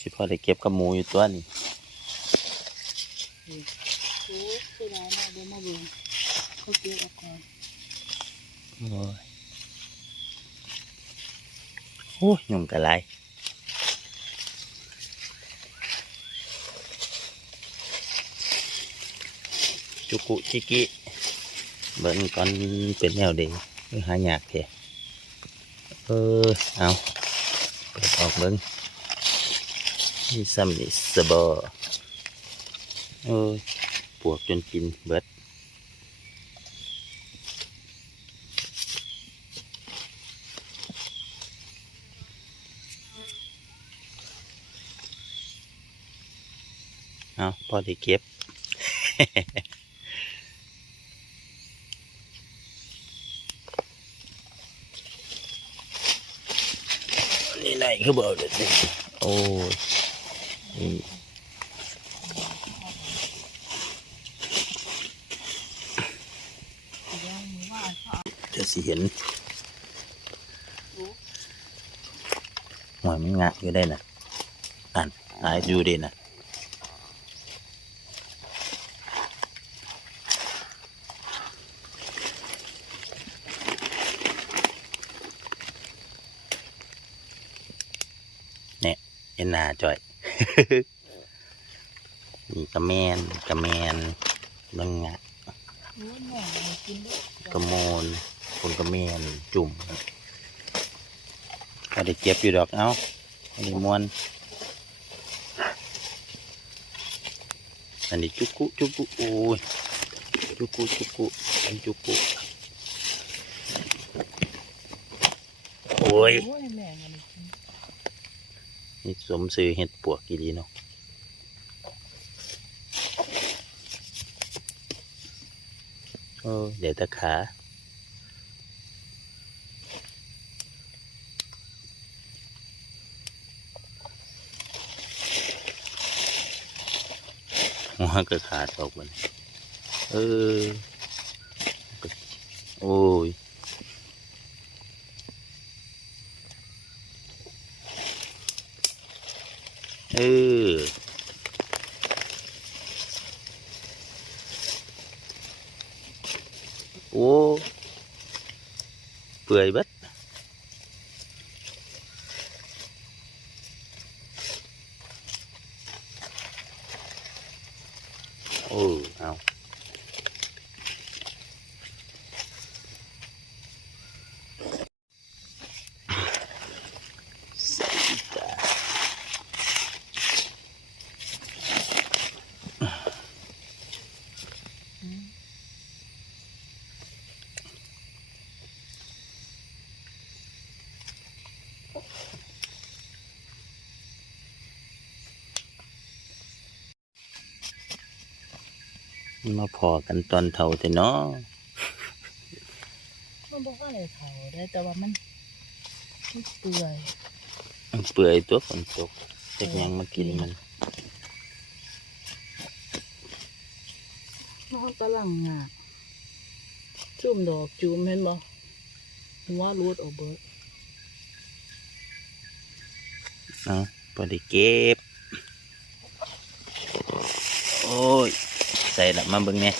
สิพอได้เก็บกับหมูอยู่ตัวนี้โอ้คือได้นะเดี๋ยวมาเบิ่งเขาเก็บออกก่อนโอ้ยยุ่งกะไรจุกุชิกิเบิ่งก่อนเป็นแนวดีหายากแท้เอาเปิดออกเบิ่งนี่ซ้ำนี่สบอปวกจนกินเบิดเอาพอได้เก็บ นี่ไหนคือบอกเด็ดสิโอ้ยจะสิเห็นหัวมันงะอยู่ได้น่ะหายอยู่ดีน่ะเนี่ยเอ็นหนาจ่อย นี่กระแมนบังงะกระโมนคนกระแมนจุ่มก็ได้เก็บอยู่ดอกเอาได้มวนอันนี้จุกุโอ้ยจุกุอันจุกุโอ้ยนี่สมซื้อเห็ดปวกกี่ดีเนาะเดี๋ยวตะขาหัวก็ขาดออกมันโอ้ยโอ้เปื่อยบัดเอาใส่ตามาพอกันตอนเท่าแต่เนาะมันบอกว่าอะไรเผาได้แต่ว่ามันเปื่อยตัวฝนตกเด็กยังมากินมันกำลังงาจุ่มดอกจุ่มเห็นบ่หัวรูดออกเบิดพอได้เก็บโอ้ยใส่ละมาเบิ่งเนี่ย